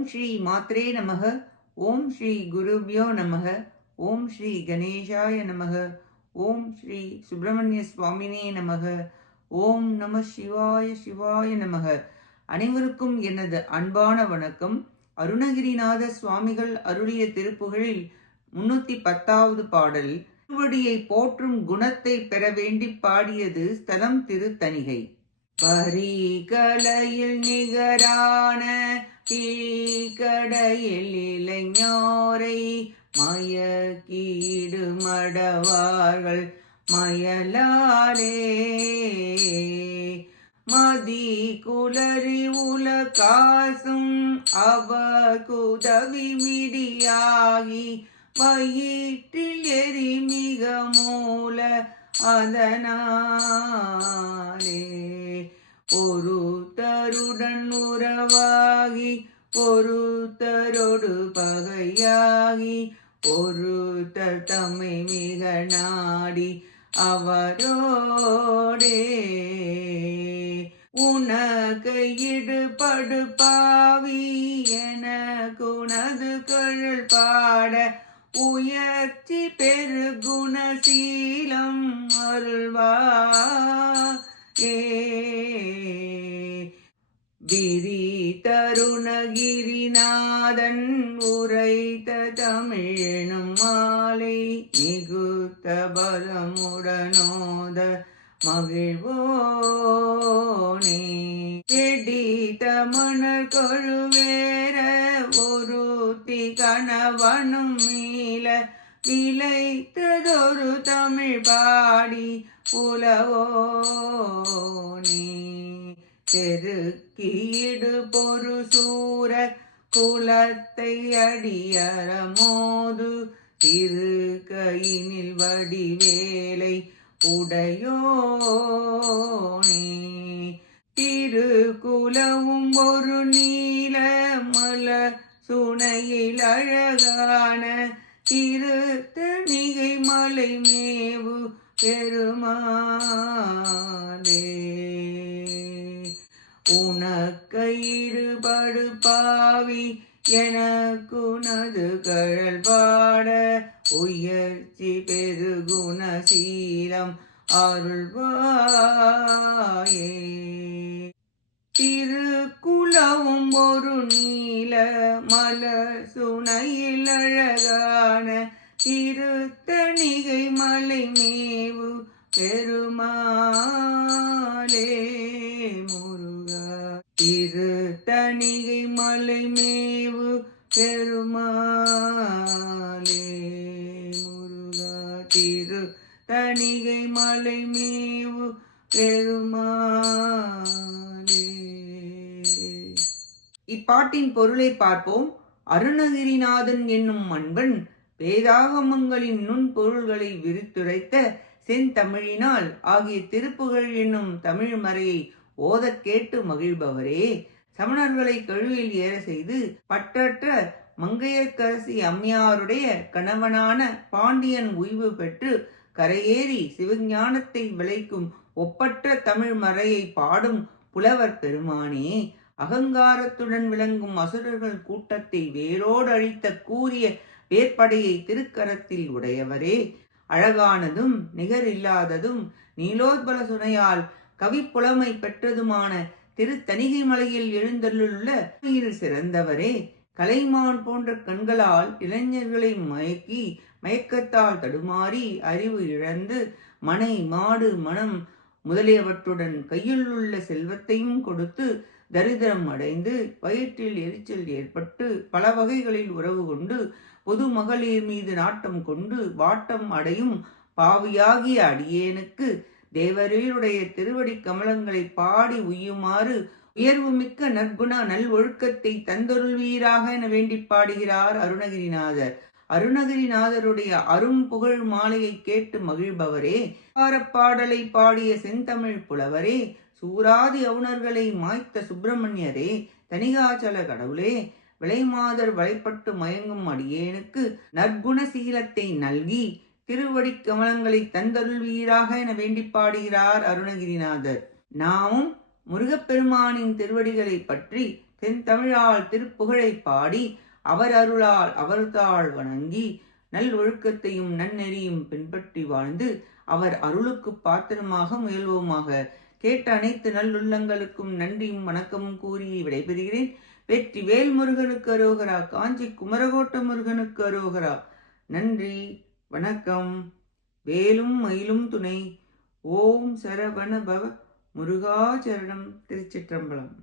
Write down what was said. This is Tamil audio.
ஓம் ஸ்ரீ மாத்ரே நமக. ஓம் ஸ்ரீ குருபியோ நமக. ஓம் ஸ்ரீ கணேசாய நமக. ஓம் ஸ்ரீ சுப்பிரமணிய சுவாமினே நமக. ஓம் நம சிவாய சிவாய நமக. அனைவருக்கும் எனது அன்பான வணக்கம். அருணகிரிநாத சுவாமிகள் அருளிய திருப்புகழில் 310வது பாடல். திருவடியை போற்றும் குணத்தை பெற வேண்டி பாடியது ஸ்தலம் திருத்தணிகை. பரிகலையில் நிகரான கடையில் இளைஞரை மயக்கீடு மடவார்கள் மயலாலே மதி குலறி உலகாசும் அவகுதவி மிடியாகி வயிற்றில் எரி மிக மூல அதனாலே ஒருத்தருடன் உறவாகி ஒருத்தரோடு பகையாகி ஒருத்தர் தம்மை மிக நாடி அவரோடே உனக்கையிடுபடு பாவி என குணது கழல் பாட உயர்ச்சி பெருகுணசீலம் அருள்வாயே. விரி தருணகிரிநாதன் உரைத்த தமிழனும் மாலை மிகுத்த பலமுடனோத மகிழ்வோனே. செடித்த மணர் கொழுவேற ஒருத்தி கணவனும் மீள விளைத்ததொரு தமிழ் பாடி புலவோனே. தெருக்கீடு பொரு சூர குலத்தை அடியறமோது திரு கையினில் வடிவேலை உடையோனே. திருக்குலவும் ஒரு நீல மல சுனையில் அழகான திருத்தணிகை மலை மேவு பெருமாளே. உனக்கையிடுபடு பாவி எனக்குனது கழல் பாட உயர்ச்சி பெருகுணசீலம் அருள்வாயே. திருக்குலவும் ஒரு நீல மல சுனையில் அழகான திருத்தணிகை மலை மேவு பெருமாளே முருகா. திருத்தணிகை மலை மேவு பெருமாளே முருகா. திருத்தணிகை மலை மேவு பெருமாளே. இப்பாட்டின் பொருளை பார்ப்போம். அருணகிரிநாதன் என்னும் அன்பன் வேதாகமங்களின் நுண்பொருள்களை விரித்துரைத்த செந்தமிழினால் ஆகிய திருப்புகழ் என்னும் தமிழ் மறையை ஓதக் கேட்டு மகிழ்பவரே. சமணர்களை கழுவில் ஏற செய்து பற்றற்ற மங்கையர்க்கரசி அம்மையாருடைய கணவனான பாண்டியன் உய்வு பெற்று கரையேறி சிவஞானத்தை விளைக்கும் ஒப்பற்ற தமிழ் மறையை பாடும் புலவர் பெருமானே. அகங்காரத்துடன் விளங்கும் அசுரர்கள் கூட்டத்தை வேரோடு அழித்த கூறிய வேற்படையை திருக்கரத்தில் உடையவரே. அழகானதும் நிகரில்லாததும் நீலோத்பல சுனையால் கவிப்புலமை பெற்றதுமான திருத்தணிகை மலையில் எழுந்தள்ளுள்ள சிறந்தவரே. கலைமான் போன்ற கண்களால் இளைஞர்களை மயக்கி மயக்கத்தால் தடுமாறி அறிவு இழந்து மனை மாடு மனம் முதலியவற்றுடன் கையில் உள்ள செல்வத்தையும் கொடுத்து தரித்திரம் அடைந்து வயிற்றில் எரிச்சல் ஏற்பட்டு பல வகைகளில் உறவு கொண்டு பொது மகளிர் மீது நாட்டம் கொண்டு வாட்டம் அடையும் பாவியாகிய அடியேனுக்கு தேவரீருடைய திருவடி கமலங்களை பாடி உய்யுமாறு உயர்வு மிக்க நற்குண நல் ஒழுக்கத்தை தந்தொருள்வீராக என வேண்டி பாடுகிறார் அருணகிரிநாதர். அருணகிரிநாதருடைய அரும் புகழ் மாலையை கேட்டு மகிழ்பவரே. பாடலை பாடிய செந்தமிழ் புலவரே. சூராதி அவுணர்களை மாய்த்த சுப்பிரமணியரே. தணிகாச்சல கடவுளே. விளைமாதர் வளைப்பட்டு மயங்கும் அடியேனுக்கு நற்குணசீலத்தை நல்கி திருவடி கமலங்களை தந்தருள்வீராக என வேண்டி பாடுகிறார் அருணகிரிநாதர். நாமும் முருகப்பெருமானின் திருவடிகளை பற்றி தென் தமிழால் திருப்புகழை பாடி அவர் அருளால் அவர் தாழ் வணங்கி நல் ஒழுக்கத்தையும் நன்னெறியும் பின்பற்றி வாழ்ந்து அவர் அருளுக்கு பாத்திரமாக முயல்வோமாக. கேட்ட அனைத்து நல்லுள்ளங்களுக்கும் நன்றியும் வணக்கமும் கூறி விடைபெறுகிறேன். வெற்றி வேல் முருகனுக்கு அரோகரா. காஞ்சி குமரகோட்ட முருகனுக்கு அரோகரா. நன்றி, வணக்கம். வேலும் மயிலும் துணை. ஓம் சரவண பவ முருகாச்சரணம். திருச்சிற்றம்பலம்.